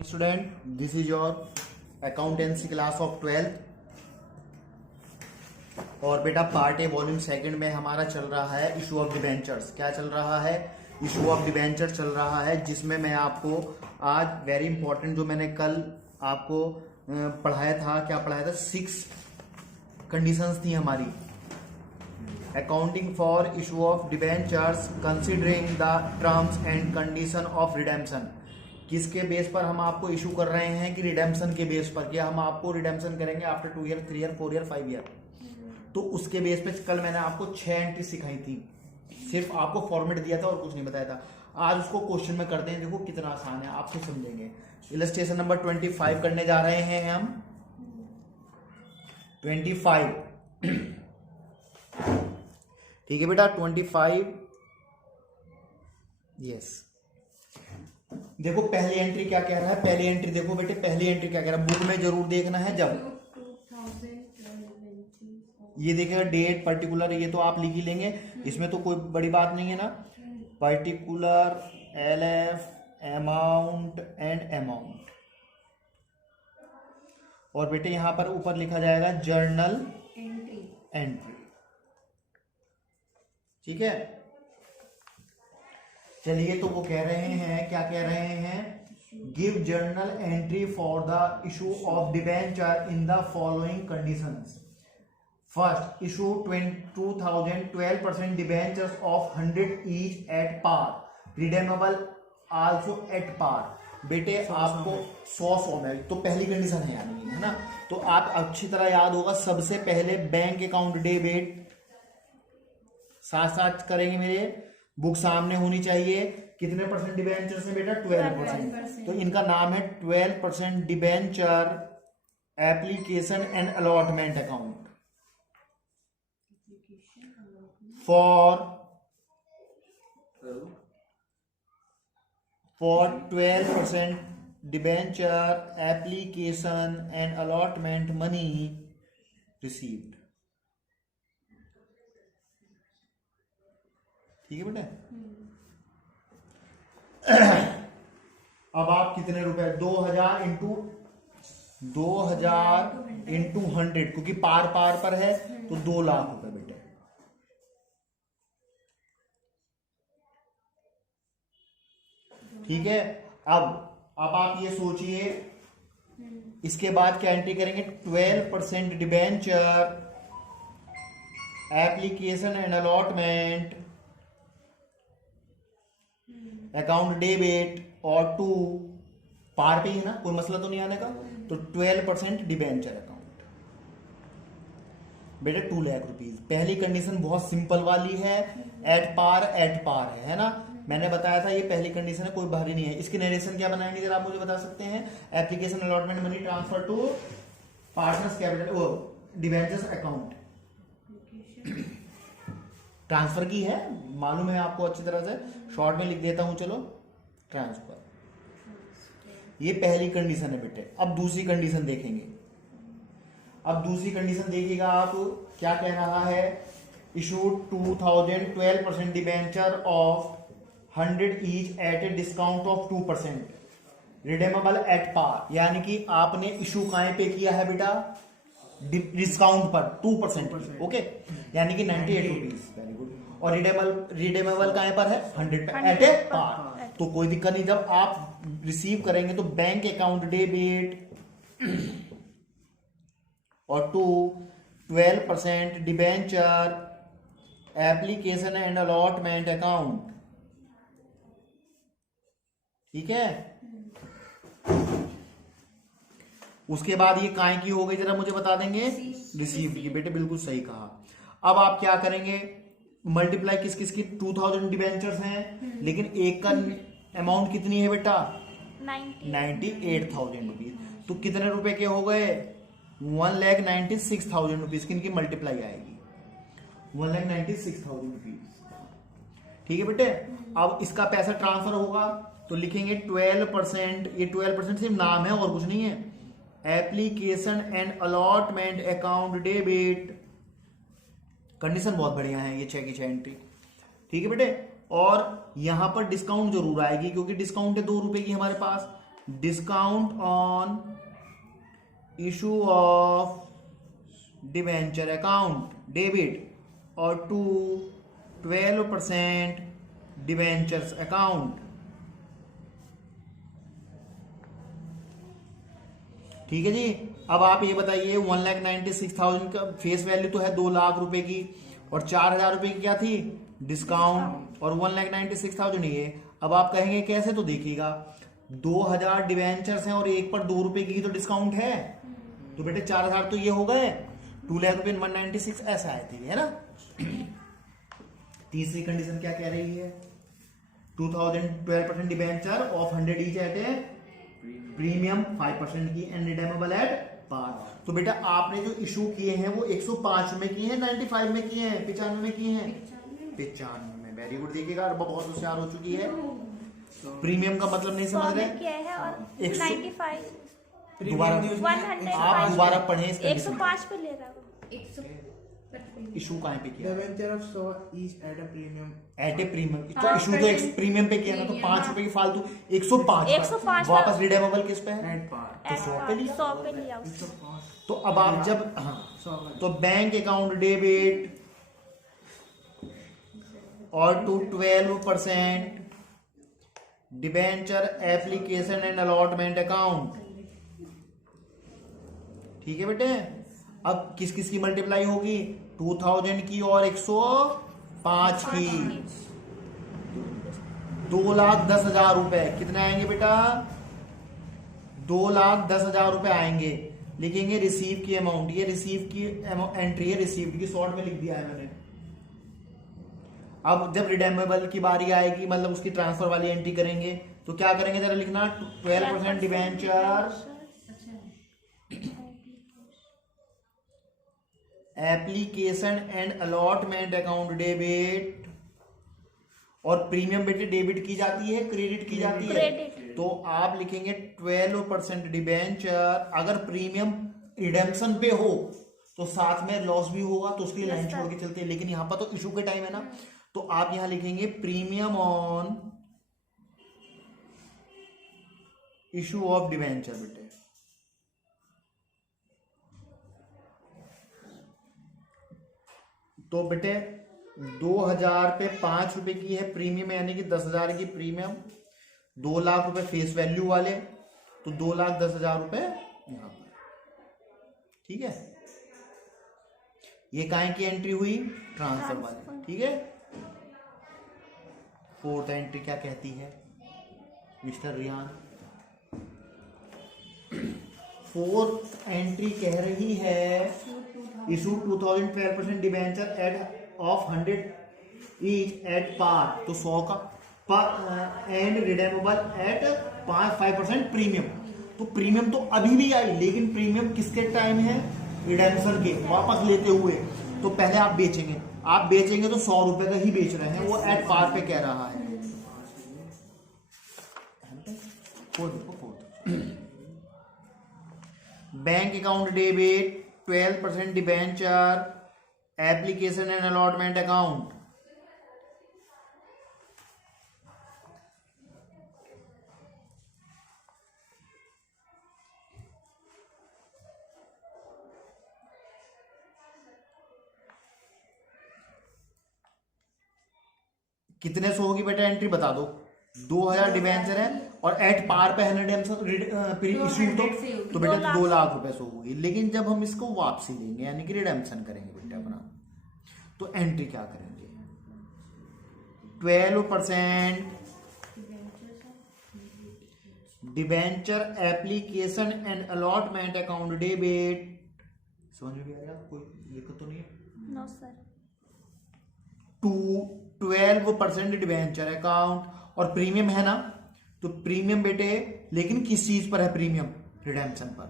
Student, this is your accountancy class of 12th और बेटा part A volume second में हमारा चल रहा है इशू ऑफ डिबेंचर्स। क्या चल रहा है? इशू ऑफ डिबेंचर चल रहा है, जिसमें मैं आपको आज वेरी इंपॉर्टेंट जो मैंने कल आपको पढ़ाया था, क्या पढ़ाया था, 6 कंडीशंस थी हमारी accounting for issue of debentures considering the terms and condition of redemption. किसके बेस पर हम आपको इशू कर रहे हैं कि रिडेम्पशन के बेस पर, क्या हम आपको रिडेम्पशन करेंगे after 2 year, 3 year, 4 year, 5 year. तो उसके बेस पे कल मैंने आपको 6 एंट्री सिखाई थी, सिर्फ आपको फॉर्मेट दिया था और कुछ नहीं बताया था। आज उसको क्वेश्चन में करते हैं, देखो कितना आसान है, आप खुद समझेंगे। इलस्ट्रेशन नंबर 25 करने जा रहे हैं हम। 25 ठीक है बेटा, 25 यस। देखो पहली एंट्री क्या कह रहा है, पहली एंट्री देखो बेटे, पहली एंट्री क्या कह रहा है, बुक में जरूर देखना है। जब ये देखेगा डेट पर्टिकुलर, ये तो आप लिख ही लेंगे, इसमें तो कोई बड़ी बात नहीं है ना। Particular, LF, amount and amount, और बेटे यहां पर ऊपर लिखा जाएगा जर्नल एंट्री। ठीक है, चलिए तो वो कह रहे हैं, क्या कह रहे हैं, give journal entry for the issue of debenture in the following conditions. First, issue 2012% debentures of 100 each at par, redeemable also at par. बेटे आपको 100 में, तो पहली कंडीशन है यानी, है ना। तो आप अच्छी तरह याद होगा, सबसे पहले बैंक अकाउंट डेबिट, साथ साथ करेंगे मेरे, बुक सामने होनी चाहिए। कितने परसेंट डिबेंचर से बेटा? 12%। तो इनका नाम है 12% debenture application and allotment account for 12% debenture application and allotment money received. ठीक है बेटा। अब आप कितने रुपए, 2000 इंटू 100, क्योंकि पार पार पर है तो 2 लाख रुपए बेटे। ठीक है, अब आप ये सोचिए, इसके बाद क्या एंट्री करेंगे, 12% debenture application and allotment account debit, और 2 पार पे ही ना, कोई मसला तो नहीं आने का। तो 12% डिबेंचर अकाउंट बेटे 2 लाख रुपीज। पहली कंडीशन बहुत सिंपल वाली है, एट पार है ना। मैंने बताया था ये पहली कंडीशन है, कोई भारी नहीं है। इसकी नरेशन क्या बनाएंगे जरा आप मुझे बता सकते हैं? Application allotment money transfer to partners capital, वो डिबेंचर्स अकाउंट ट्रांसफर की है, मालूम है आपको अच्छी तरह से, शॉर्ट में लिख देता हूं, चलो, ट्रांसफर। ये पहली कंडीशन है बेटे। अब दूसरी कंडीशन देखेंगे। अब दूसरी कंडीशन देखिएगा आप, क्या कह रहा है, issued 2012% debenture of 100 each at a discount of 2%, redeemable at par. यानी कि आपने इशू कहां पे किया है बेटा? डिस्काउंट पर 2%। ओके, यानी कि 98 रुपीज। Very good. और रिडेमेबल कहां पर है? 100 पे एट ए पार। तो कोई दिक्कत नहीं, जब आप रिसीव करेंगे तो बैंक अकाउंट डेबिट और 12% debenture application and allotment account. ठीक है, उसके बाद ये काय की हो गई, जरा मुझे बता देंगे? रिसीव्ड की। बेटे बिल्कुल सही कहा। अब आप क्या करेंगे, मल्टीप्लाई किस किस की, 2000 डिबेंचर्स हैं, लेकिन एक का अमाउंट कितनी है बेटा? 98,000 रुपीज। तो कितने रुपए के हो गए? 1,96,000 रुपीज। किनकी मल्टीप्लाई आएगी? 1,96,000 रुपीज। ठीक है बेटे। अब इसका पैसा ट्रांसफर होगा तो लिखेंगे 12%, ये 12% सिर्फ नाम है और कुछ नहीं है, application and allotment account debit. Condition बहुत बढ़िया है ये 6 की 6 एंट्री। ठीक है बेटे। और यहां पर डिस्काउंट जरूर आएगी, क्योंकि डिस्काउंट है 2 रुपए की हमारे पास, discount on issue of debenture account debit और टू 12% डिवेंचर्स अकाउंट। ठीक है जी। अब आप ये बताइए 1,96,000 का फेस वैल्यू तो है 2 लाख रुपए की, और 4,000 रुपए की क्या थी डिस्काउंट, और 1,96,000 ये। अब आप कहेंगे कैसे, तो देखिएगा 2,000 डिवेंचर्स हैं और एक पर 2 रुपए की तो डिस्काउंट है, तो बेटे 4,000 तो ये हो गए, 2 लाख रुपए 196 ऐसा आए थे, है ना। तीसरी कंडीशन क्या कह रही है, 12% debenture of 100 each at A premium 5% की एंड रिडेमेबल एट पार। तो बेटा आपने जो इशू किए हैं वो 105 में किए हैं, 95 में किए हैं, 95 में किए हैं, 95 में। Very good. देखिएगा अरबा बहुत होशियार हो चुकी है। प्रीमियम का मतलब नहीं समझ रहे, दोबारा पढ़े। 105 पे ले रहा हूँ। इशू कहाँ पे किया, debenture of 100 each at A premium. तो इशू तो प्रीमियम पे किया ना, तो 5 रुपए की फालतू 105 वापस रिडेमेबल किस पे है, एट पार। तो 100 पे लिया। तो अब आप जब तो बैंक अकाउंट डेबिट और to 12% debenture application and allotment account. ठीक है बेटे। अब किस किस की मल्टीप्लाई होगी, 2000 की और 105 की, 2,10,000 रुपए। कितने आएंगे बेटा, 2,10,000 रुपए आएंगे। लिखेंगे रिसीव की अमाउंट, ये रिसीव की एंट्री है, रिसीव्ड की शॉर्ट में लिख दिया है मैंने। अब जब रिडेमेबल की बारी आएगी, मतलब उसकी ट्रांसफर वाली एंट्री करेंगे, तो क्या करेंगे जरा लिखना, 12% debenture application and allotment account debit, और प्रीमियम बेटे डेबिट की जाती है क्रेडिट की जाती है, तो आप लिखेंगे 12% डिबेंचर। अगर प्रीमियम रिडेम्पशन पे हो तो साथ में लॉस भी होगा, तो उसके लिए लाइन छोड़ के चलते हैं, लेकिन यहां पर तो इशू के टाइम है ना, तो आप यहां लिखेंगे premium on issue of debenture बेटे। तो बेटे 2,000 पे 5 रुपए की है प्रीमियम, यानी कि 10,000 की प्रीमियम, 2 लाख रुपए फेस वैल्यू वाले, तो 2,10,000 रुपए यहां पर। ठीक है, ये काहे की एंट्री हुई, ट्रांसफर वाले। ठीक है। फोर्थ एंट्री क्या कहती है मिस्टर रियान, फोर्थ एंट्री कह रही है issue 2012% debenture at of 100 each at par, तो 100 का par and redeemable at 5% premium. तो प्रीमियम तो अभी भी आई, लेकिन प्रीमियम किसके टाइम है, रिडेम्पशन के, वापस लेते हुए। तो पहले आप बेचेंगे तो 100 रुपए का ही बेच रहे हैं, वो एट पार पे कह रहा है। Bank account debit 12% debenture application and allotment account. कितने सौ होगी बेटा एंट्री बता दो, 2,000 डिबेंचर है और एट पार पे है इशू, तो बेटा 2 लाख रुपए सो होगी। लेकिन जब हम इसको वापसी लेंगे यानी कि रिडेम्पशन करेंगे बेटा अपना, तो एंट्री क्या करेंगे, 12% debenture application and allotment account debit. समझ में आ गया, कोई दिक्कत तो नहीं है? No sir. 12% डिबेंचर अकाउंट, और प्रीमियम है ना, तो प्रीमियम बेटे, लेकिन किस चीज पर है प्रीमियम, रिडेम्पशन पर,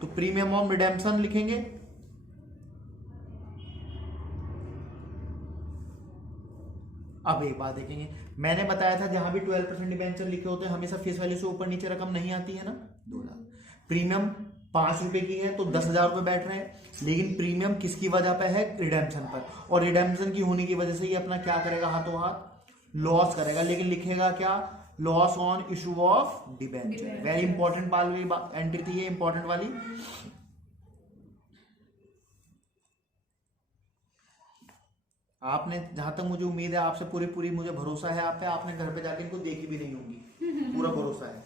तो प्रीमियम ऑन रिडेम्पशन लिखेंगे। अब एक बात देखेंगे, मैंने बताया था जहां भी 12% डिबेंचर लिखे होते हैं हमेशा फेस वैल्यू से ऊपर नीचे रकम नहीं आती है ना, 2 लाख। प्रीमियम 5 रुपए की है तो 10,000 रुपए बैठ रहे हैं, लेकिन प्रीमियम किसकी वजह पे है, रिडेम्पशन पर, और रिडेम्पशन की होने की वजह से ये अपना क्या करेगा, हाथों हाथ लॉस करेगा, लेकिन लिखेगा क्या, loss on issue of debenture. Very important वाली एंट्री थी ये, इंपॉर्टेंट वाली। आपने, जहां तक मुझे उम्मीद है आपसे पूरी मुझे भरोसा है आप पे, आपने घर पे जाके इनको देखी भी नहीं होगी, पूरा भरोसा है।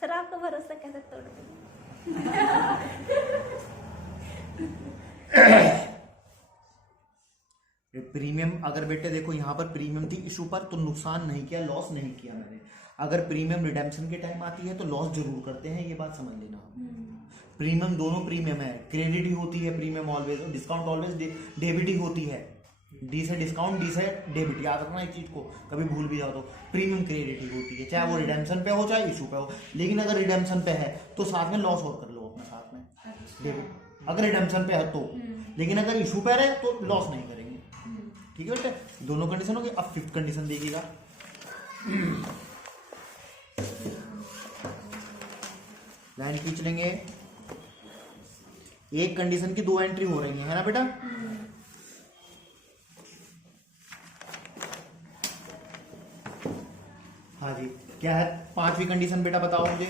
सर आपका भरोसा कैसे तोड़ दूं? प्रीमियम अगर बेटे देखो यहाँ पर प्रीमियम थी इशू पर, तो नुकसान नहीं किया, लॉस नहीं किया मैंने। अगर प्रीमियम रिडेम्पशन के टाइम आती है तो लॉस जरूर करते हैं, ये बात समझ लेना। प्रीमियम दोनों प्रीमियम है, क्रेडिट ही होती है premium always, discount always debit ही होती है। डी से डिस्काउंट, डी से डेबिट, याद रखना इस चीज को, कभी भूल भी जाओ तो प्रीमियम क्रेडिट ही होती है, चाहे वो रिडेम्पशन पे हो चाहे इशू पे हो। लेकिन अगर रिडेम्पशन पे है तो साथ में लॉस और कर लो अपने साथ में, डेबिट अगर रिडेम्पशन पे है तो। लेकिन अगर इशू पे है तो लॉस नहीं करेंगे। ठीक है बेटे, दोनों कंडीशन होगी। अब फिफ्थ कंडीशन देखिएगा। लाइन खींच लेंगे। एक कंडीशन की दो एंट्री हो रही है ना बेटा? हाँ जी, क्या है पांचवी कंडीशन बेटा बताओ मुझे।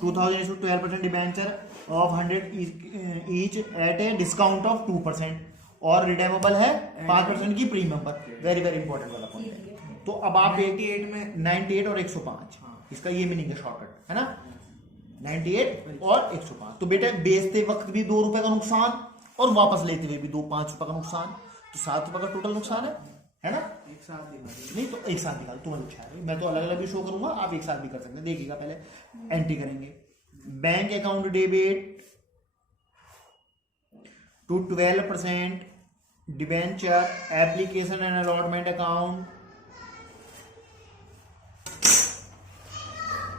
2000 issue 12% debenture of 100 each at a discount of 2% और रिडेमेबल है 5% की प्रीमियम पर। वेरी वेरी इंपॉर्टेंट वाला पॉइंट है। तो अब आप 98 में 98 और 105, इसका ये मीनिंग है शॉर्टकट, है ना? 98 और 105। तो बेटा बेचते वक्त भी 2 रुपए का नुकसान और वापस लेते हुए भी 5 रुपए का नुकसान, तो 7 रुपए का टोटल नुकसान है ना? एक साथ दिखा दीजिए। नहीं तो एक साथ निकाल, तुम्हें अच्छा है। मैं तो अलग अलग भी शो करूंगा, आप एक साथ भी कर सकते हैं। देखिएगा, पहले एंट्री करेंगे। Bank account debit to 12% debenture application and allotment account.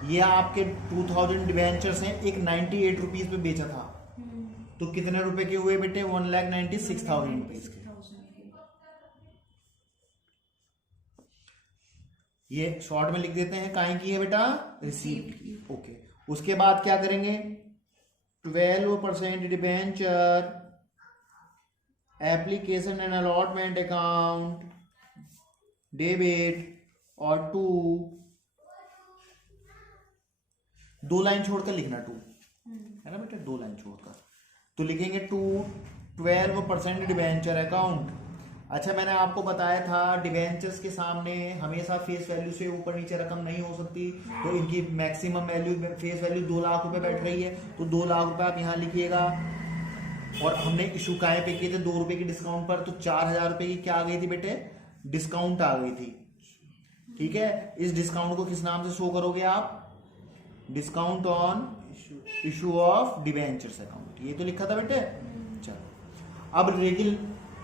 ये आपके 2000 डिबेंचर्स हैं, एक 98 रुपीज पे बेचा था, तो कितने रुपए के हुए बेटे? 1,96,000 रुपीज के। ये शॉर्ट में लिख देते हैं, काहे की है बेटा? रिसीप्ट की। ओके, उसके बाद क्या करेंगे? 12% debenture application and allotment account debit और 2, 2 लाइन छोड़कर लिखना 2, है ना बेटा? 2 लाइन छोड़कर तो लिखेंगे 2 12% डिबेंचर अकाउंट। अच्छा, मैंने आपको बताया था डिबेंचर्स के सामने हमेशा फेस वैल्यू से ऊपर नीचे रकम नहीं हो सकती, तो इनकी maximum value, face value 2 lakh रुपए बैठ रही है, तो 2 लाख रुपए आप यहाँ लिखिएगा। और हमने इशू काहे पे किए थे? 2 रुपए की डिस्काउंट पर, तो 4000 रुपए की क्या आ गई थी बेटे? डिस्काउंट आ गई थी। ठीक है, इस डिस्काउंट को किस नाम से शो करोगे आप? Discount on issue of debentures account. ये तो लिखा था बेटे। चलो, अब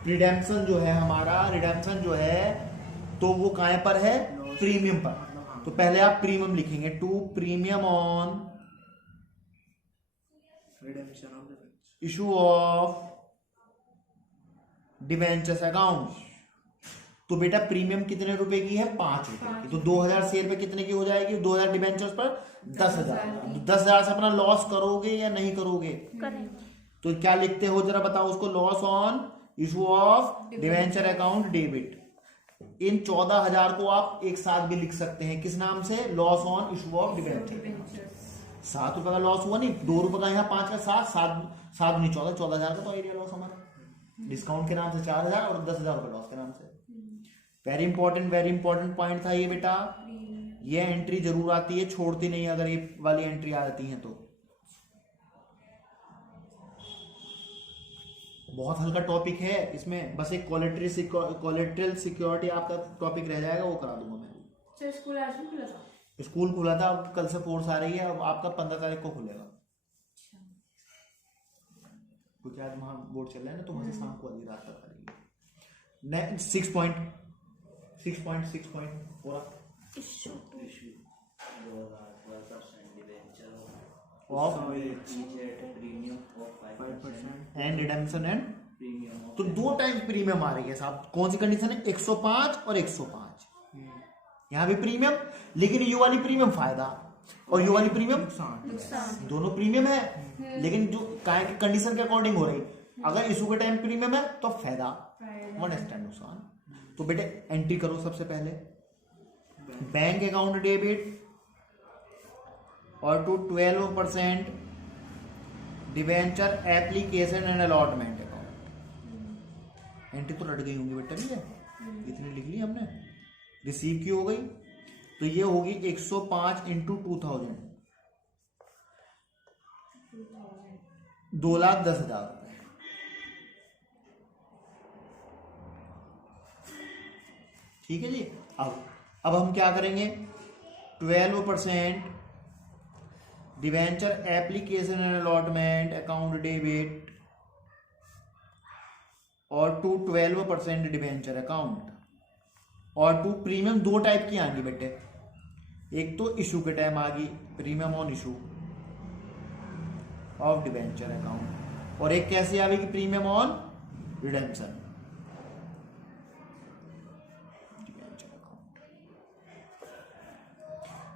रिडेम्पशन जो है हमारा, रिडेम्पशन जो है तो वो काहे पर है? प्रीमियम पर। तो पहले आप प्रीमियम लिखेंगे, 2 premium on redemption of issue of debentures account. तो बेटा प्रीमियम कितने रुपए की है? 5 रुपए की। तो 2000 शेयर पे कितने की हो जाएगी? 2000 डिबेंचर्स पर 10,000। 10,000 से अपना लॉस करोगे या नहीं करोगे? करेंगे। तो क्या लिखते हो जरा बताओ उसको? Loss on issue of debenture account debit. इन 14,000 को आप एक साथ भी लिख सकते हैं, किस नाम से? Loss on issue of debenture. 7 रुपए का लॉस हुआ नहीं, 2 रुपए का, यहाँ 5 का 7 नहीं 14, 14,000 का तो आइडिया लॉस हमारा। डिस्काउंट के नाम से 4,000 और 10,000 रुपए लॉस के नाम से। वेरी इंपॉर्टेंट पॉइंट था ये बेटा। ये एंट्री जरूर आती है, छोड़ती नहीं अगर ये वाली एंट्री आ जाती है तो। बहुत हल्का टॉपिक है, इसमें बस एक कोलेटरल सिक्योरिटी आपका टॉपिक रह जाएगा, वो करा दूंगा मैं। सर स्कूल आज भी खुला था? स्कूल खुला था, अब कल से फोर्स आ रही है, अब आपका 15 तारीख को खुलेगा। क्योंकि आज वहां बोर्ड चल रहा है ना, तो वहां से शाम को आधी रात तक आ रही है। नेक्स्ट 6 पॉइंट पूरा issue of premium of 5% and redemption and premium. तो 2 टाइम प्रीमियम आ रही है साहब। कौन सी कंडीशन है? 105 और 105। यहाँ भी प्रीमियम, लेकिन यू वाली प्रीमियम फायदा और यू वाली प्रीमियम नुकसान। दोनों प्रीमियम है, लेकिन जो कंडीशन के अकॉर्डिंग हो रही। अगर इशू के टाइम प्रीमियम है तो फायदा, वन स्टैंड नुकसान। तो बेटे एंट्री करो सबसे पहले बैंक अकाउंट डेबिट और to 12% debenture application and allotment account. Entry तो रट गई होंगी बेटा, नहीं है इतनी लिख ली हमने। रिसीव की हो गई तो ये होगी 105 इंटू 2000, 2,10,000 रुपए। ठीक है जी। अब हम क्या करेंगे, 12% debenture application and allotment account debit और टू 12% डिवेंचर अकाउंट और टू प्रीमियम। दो टाइप की आएंगी बेटे, एक तो इशू के टाइम आ गई premium on issue of debenture account, और एक कैसे आएगी premium on redemption debenture account.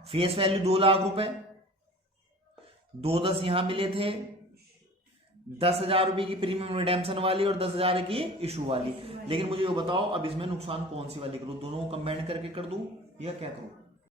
Face value 2 lakh रुपए, 2,10 यहां मिले थे, 10,000 रुपए की प्रीमियम रिडेम्पशन वाली और 10,000 की इशू वाली। लेकिन मुझे ये बताओ अब इसमें नुकसान कौन सी वाली करूं, दोनों को कंबाइन करके कर दूं या क्या करूं?